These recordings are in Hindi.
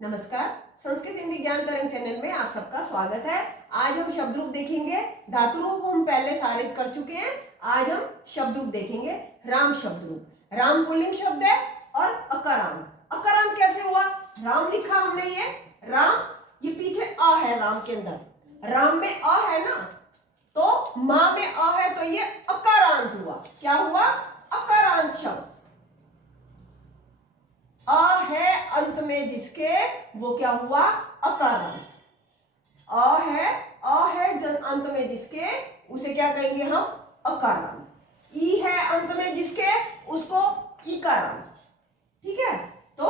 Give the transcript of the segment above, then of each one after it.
नमस्कार। संस्कृत हिंदी ज्ञान तरंग चैनल में आप सबका स्वागत है। आज हम शब्द रूप देखेंगे। धातु रूप हम पहले सारे कर चुके हैं। आज हम शब्द रूप देखेंगे। राम शब्द रूप। राम पुल्लिंग शब्द है और अकारांत। अकारांत कैसे हुआ? राम लिखा हमने, ये राम, ये पीछे अ है राम के अंदर। राम में अ है ना, तो मां में अ है, तो ये अकारांत हुआ। क्या हुआ? अकारांत शब्द। अ है अंत में जिसके, वो क्या हुआ? अकारांत। अ है अंत में जिसके, उसे क्या कहेंगे हम? अकारांत। ई है अंत में जिसके, उसको इकारांत। ठीक है, तो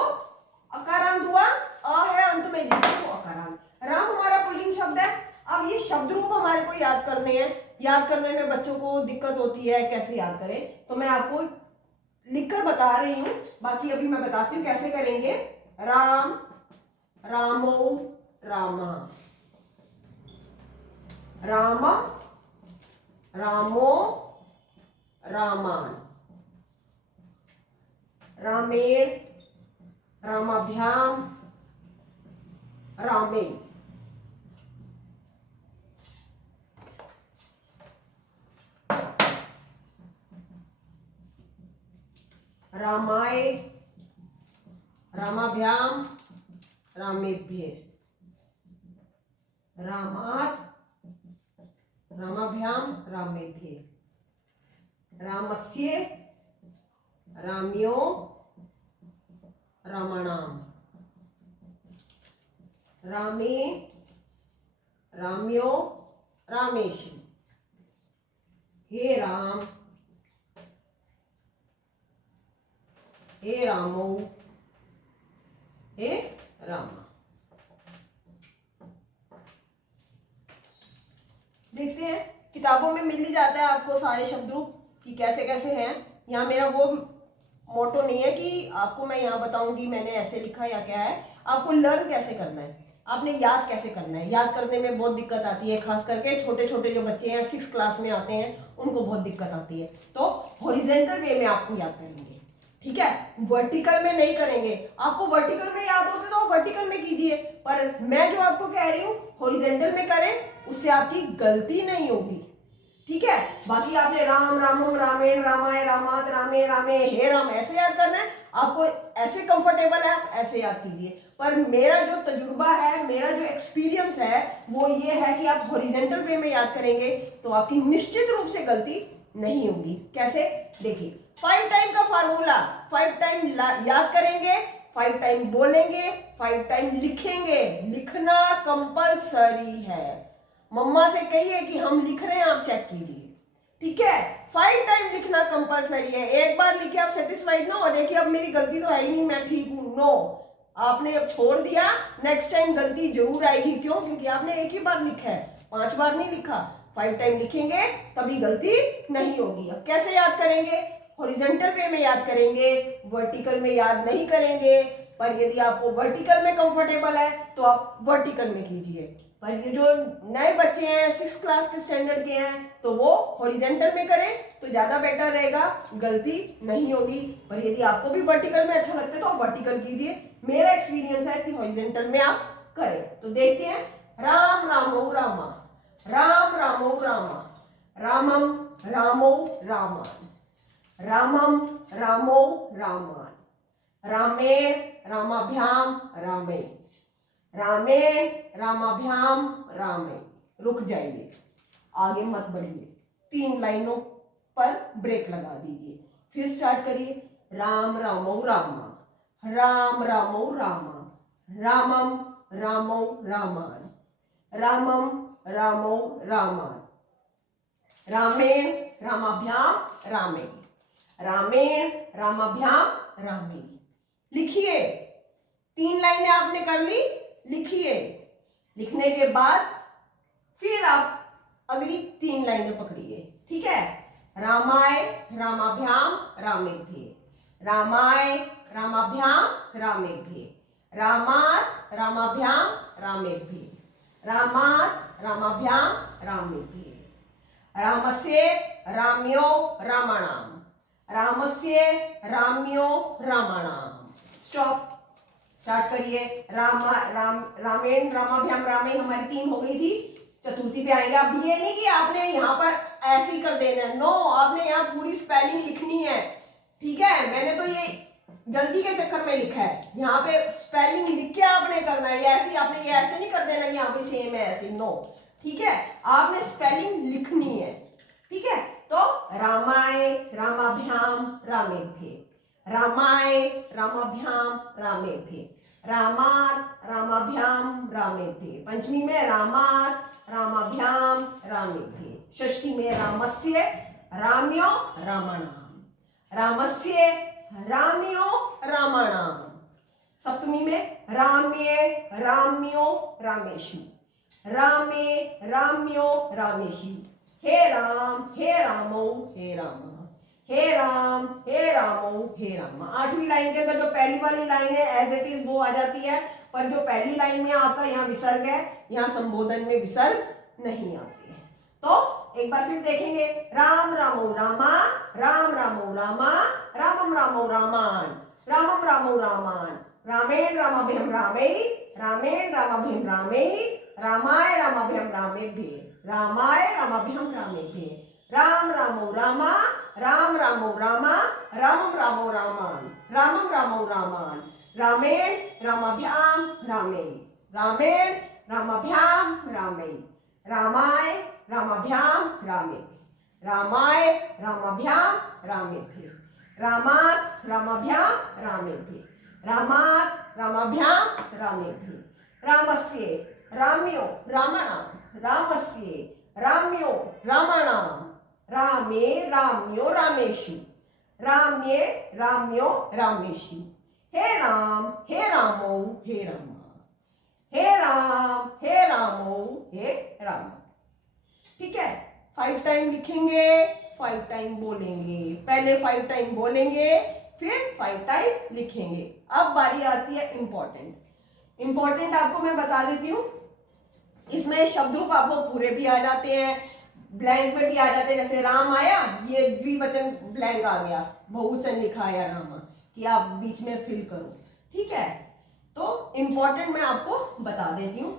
अकारांत हुआ। अ है अंत में जिसके, वो अकारांत। राम हमारा पुल्लिंग शब्द है। अब ये शब्द रूप हमारे को याद करने हैं। याद करने में बच्चों को दिक्कत होती है, कैसे याद करें, तो मैं आपको लिखकर बता रही हूं। बाकी अभी मैं बताती हूं कैसे करेंगे। राम, रामो, रामा, राम, रामो, रामान, रामेण, रामाभ्याम, रामे, रामाय, रामाभ्याम, रामेभ्य, रामात्, रामाभ्याम, रामेभ्य, रामस्य, राम्यो, रामाणाम, रामे, राम्यो, रामेषु। हे राम, हे रामो, हे रामा। देखते हैं, किताबों में मिल ही जाता है आपको सारे शब्द रूप कि कैसे कैसे हैं। यहाँ मेरा वो मोटो नहीं है कि आपको मैं यहाँ बताऊंगी मैंने ऐसे लिखा या क्या है। आपको लर्न कैसे करना है, आपने याद कैसे करना है। याद करने में बहुत दिक्कत आती है, खास करके छोटे छोटे जो बच्चे हैं 6 क्लास में आते हैं, उनको बहुत दिक्कत आती है। तो हॉरिजॉन्टल वे में आपको याद करेंगे, ठीक है, वर्टिकल में नहीं करेंगे। आपको वर्टिकल में याद होते तो वर्टिकल में कीजिए, पर मैं जो आपको कह रही हूँ हॉरिजॉन्टल में करें, उससे आपकी गलती नहीं होगी। ठीक है, बाकी आपने राम, रामम, रामेण, रामाय, रामात, रामे, रामे, हे राम ऐसे याद करना है। आपको ऐसे कंफर्टेबल है, आप ऐसे याद कीजिए। पर मेरा जो तजुर्बा है, मेरा जो एक्सपीरियंस है, वो ये है कि आप हॉरिजॉन्टल वे में याद करेंगे तो आपकी निश्चित रूप से गलती नहीं होगी। कैसे? देखिए, 5 टाइम का फार्मूला। 5 टाइम याद करेंगे, 5 टाइम बोलेंगे, 5 टाइम लिखेंगे। लिखना कंपलसरी है। मम्मा से कहिए कि हम लिख रहे हैं, आप चेक कीजिए। ठीक है, 5 टाइम लिखना कंपलसरी है। एक बार लिखे आप सेटिस्फाइड ना हो जाए कि अब मेरी गलती तो है ही नहीं, मैं ठीक हूं। नो, आपने अब छोड़ दिया, नेक्स्ट टाइम गलती जरूर आएगी। क्यों? क्योंकि आपने एक ही बार लिखा है, 5 बार नहीं लिखा। 5 टाइम लिखेंगे तभी गलती नहीं होगी। अब कैसे याद करेंगे? हॉरिजॉन्टल वे में याद करेंगे, वर्टिकल में याद नहीं करेंगे। पर यदि आपको वर्टिकल में कंफर्टेबल है तो आप वर्टिकल में कीजिए। पर ये जो नए बच्चे हैं 6 क्लास के स्टैंडर्ड के हैं, तो वो हॉरिजॉन्टल में करें तो ज्यादा बेटर रहेगा, गलती नहीं होगी। पर यदि आपको भी वर्टिकल में अच्छा लगता है तो आप वर्टिकल कीजिए। मेरा एक्सपीरियंस है कि हॉरिजॉन्टल में आप करें। तो देखते हैं, राम, रामो, रामा, राम, रामो, रामा, रामम, रामो, रामान, रामम, रामो, रामान, रामेण, रामाभ्याम, रामे, रामेण, रामाभ्याम, रामे। रुक जाइए, आगे मत बढ़िए, 3 लाइनों पर ब्रेक लगा दीजिए। फिर स्टार्ट करिए। राम, रामो, रामा, राम, रामो, रामा, रामम, रामो, रामान, रामम, रामो, रामान, रामेण, रामाभ्याम, रामे, रामेण, रामाभ्याम, रामे। लिखिए, 3 लाइनें आपने कर ली, लिखिए। लिखने के बाद फिर आप अगली 3 लाइनें पकड़िए। ठीक है, रामाय, रामाभ्याम, रामेभ्ये, रामाय, रामाभ्याम, रामेभ्ये, रामात्, रामाभ्याम, रामेभ्ये, रामात्, रामाभ्याम, रामेभ्ये, रामस्य, राम्यो, रामाणाम, रामस्य, राम्यो, रामाणाम। स्टॉप। स्टार्ट करिए। रामेण रामाभ्याम रामे हमारी 3 हो गई थी, चतुर्थी पे आएंगे। अब ये नहीं कि आपने यहाँ पर ऐसे ही कर देना है, नो, आपने यहाँ पूरी स्पेलिंग लिखनी है, ठीक है। मैंने तो ये जल्दी के चक्कर में लिखा है, यहाँ पे स्पेलिंग लिख के आपने करना है, ये ऐसे आपने ये ऐसे नहीं कर देना कि यहाँ पे सेम है ऐसे, नो, ठीक है। आपने स्पेलिंग लिखनी है, ठीक है। तो रामाय रामाभ्याम रामेभ्ये, रामाय रामाभ्याम रामेभ्ये, रामात् रामाभ्याम रामेभ्ये, पंचमी में रामात् रामाभ्याम रामेभ्ये, षष्ठी में रामस्य राम्यो रामाणाम, रामस्य राम्यो रामाणाम, सप्तमी में राम्ये राम्यो रामेषु, रामे राम्यो रामेषु, हे राम हे रामो हे राम, हे राम हे रामो हे राम। 8वीं लाइन के अंदर जो पहली वाली लाइन है एज इट इज वो आ जाती है, पर जो पहली लाइन में आपका यहाँ विसर्ग है, यहाँ संबोधन में विसर्ग नहीं आती है। तो एक बार फिर देखेंगे, राम रामो रामा, राम रामो रामा, रामम रामो रामान, रामम रामो रामान, रामेण रामाभ्याम रामे, रामेण रामाभ्याम रामे, रामाय रामाभ्याम रामेभ्ये, रामाय रामाभ्याम रामेभ्ये, राम रामो रामा, राम रामो रामा, रामम रामो रामान, रामम रामो रामान, रामेण रामाभ्याम रामे, रामेण रामाभ्याम रामे, रामाय रामाभ्याम रामे, रामाय रामाभ्याम रामेभ्ये, रामात् रामाभ्याम रामेभ्ये, रामात् रामाभ्याम रामेभ्ये, रामस्य राम्यो रामाणाम, रामस्य राम्यो रामाणाम, रामे राम्यो रामेषु, राम्ये राम्यो रामेषु, हे राम हे रामो हे राम, हे राम हे रामो हे राम, ठीक है। 5 टाइम लिखेंगे, 5 टाइम बोलेंगे, पहले 5 टाइम बोलेंगे फिर 5 टाइम लिखेंगे। अब बारी आती है इंपॉर्टेंट आपको मैं बता देती हूँ, इसमें शब्द रूप आपको पूरे भी आ जाते हैं, ब्लैंक में भी आ जाते हैं। जैसे राम आया, ये द्विवचन ब्लैंक आ गया, बहुवचन लिखा आया रामा, कि आप बीच में फिल करो, ठीक है। तो इंपॉर्टेंट मैं आपको बता देती हूँ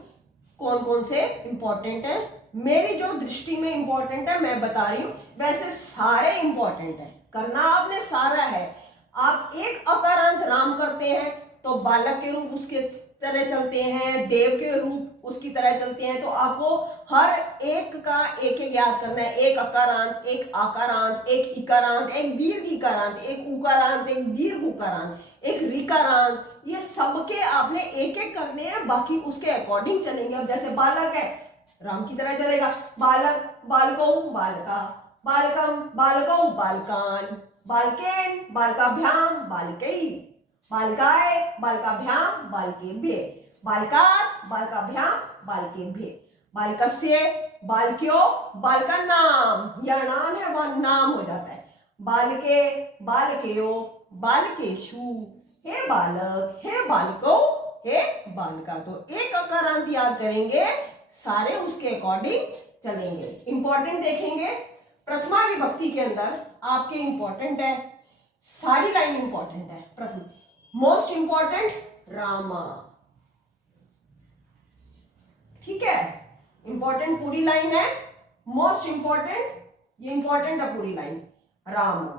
कौन कौन से इंपॉर्टेंट है, मेरी जो दृष्टि में इंपॉर्टेंट है मैं बता रही हूँ। वैसे सारे इंपॉर्टेंट है, करना आपने सारा है। आप एक अकारांत राम करते हैं तो बालक के रूप उसके तरह चलते हैं, देव के रूप उसकी तरह चलते हैं, तो आपको हर एक का एक एक याद करना है। एक अकारांत, एक आकारांत, एक इकारांत, एक दीर्घ इकारांत, एक उकारांत, एक दीर्घ उकारांत, एक रिकारांत, ये सबके आपने एक एक करने हैं, बाकी उसके अकॉर्डिंग चलेंगे। अब जैसे बालक है, राम की तरह चलेगा, बालक बालको बालका, बालकम बालकौ बालकान, बालकेन बालकाभ्याम बालकै, बालकाय बालकाभ्याम बालकेभ्ये, बालकात् बालकाभ्याम बालकेभ्ये, बालकस्य बालक्यो बालकानाम, यह नाम है वह नाम हो जाता है, बालके बालकेयो बालकेषु, हे बालक हे बालको हे बालका। तो एक अकारांत याद करेंगे, सारे उसके अकॉर्डिंग चलेंगे। इंपॉर्टेंट देखेंगे, प्रथमा विभक्ति के अंदर आपके इंपॉर्टेंट है, सारी लाइन इंपॉर्टेंट है। प्रथम मोस्ट इंपॉर्टेंट रामा, ठीक है, इंपॉर्टेंट पूरी लाइन है, मोस्ट इंपॉर्टेंट ये इंपॉर्टेंट है पूरी लाइन, रामा।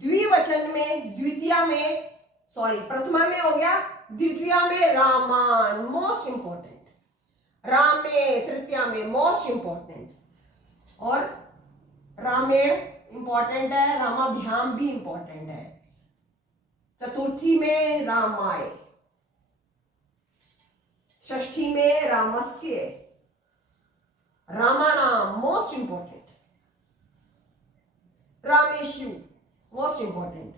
द्विवचन में, द्वितीया में, सॉरी प्रथमा में हो गया, द्वितीया में रामान, मोस्ट इंपॉर्टेंट, रामे तृतीया में मोस्ट इंपॉर्टेंट, और रामेण इंपॉर्टेंट है, रामाभ्याम भी इंपॉर्टेंट है, चतुर्थी में रामाय, षष्ठी में रामस्य, रामाणाम मोस्ट इंपॉर्टेंट, रामेषु मोस्ट इंपॉर्टेंट,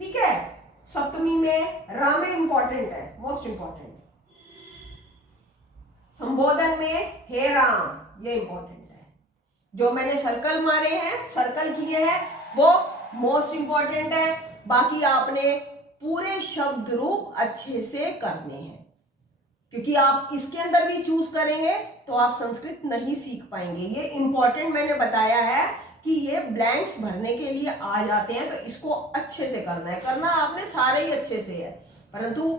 ठीक है। सप्तमी में रामे इंपॉर्टेंट है, मोस्ट इंपॉर्टेंट, संबोधन में हे राम ये इंपॉर्टेंट है, जो मैंने सर्कल मारे हैं, सर्कल किए हैं, वो मोस्ट इंपॉर्टेंट है। बाकी आपने पूरे शब्द रूप अच्छे से करने हैं, क्योंकि आप इसके अंदर भी चूज करेंगे तो आप संस्कृत नहीं सीख पाएंगे। ये इंपॉर्टेंट मैंने बताया है कि ये ब्लैंक्स भरने के लिए आ जाते हैं, तो इसको अच्छे से करना है, करना आपने सारे ही अच्छे से है। परंतु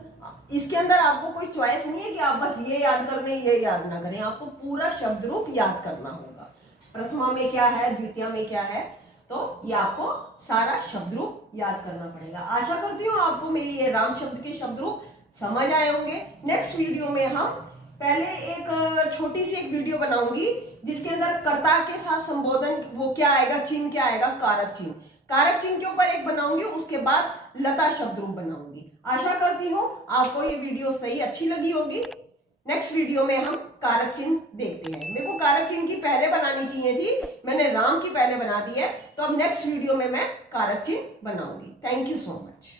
इसके अंदर आपको कोई चॉइस नहीं है कि आप बस ये याद कर लें, ये याद ना करें, आपको पूरा शब्द रूप याद करना होगा। प्रथमा में क्या है, द्वितीय में क्या है, तो ये आपको सारा शब्द रूप याद करना पड़ेगा। आशा करती हूँ आपको मेरी ये राम शब्द के शब्द रूप समझ आए होंगे। नेक्स्ट वीडियो में हम पहले एक छोटी सी एक वीडियो बनाऊंगी जिसके अंदर कर्ता के साथ संबोधन वो क्या आएगा, चिन्ह क्या आएगा, कारक चिन्ह, कारक चिन्ह के ऊपर एक बनाऊंगी, उसके बाद लता शब्द रूप बनाऊंगी। आशा करती हूँ आपको ये वीडियो सही अच्छी लगी होगी। नेक्स्ट वीडियो में हम कारक चिन्ह देखते हैं। मेरे को कारक चिन्ह की पहले बनानी चाहिए थी, मैंने राम की पहले बना दी है, तो अब नेक्स्ट वीडियो में मैं कारक चिन्ह बनाऊंगी। Thank you so much.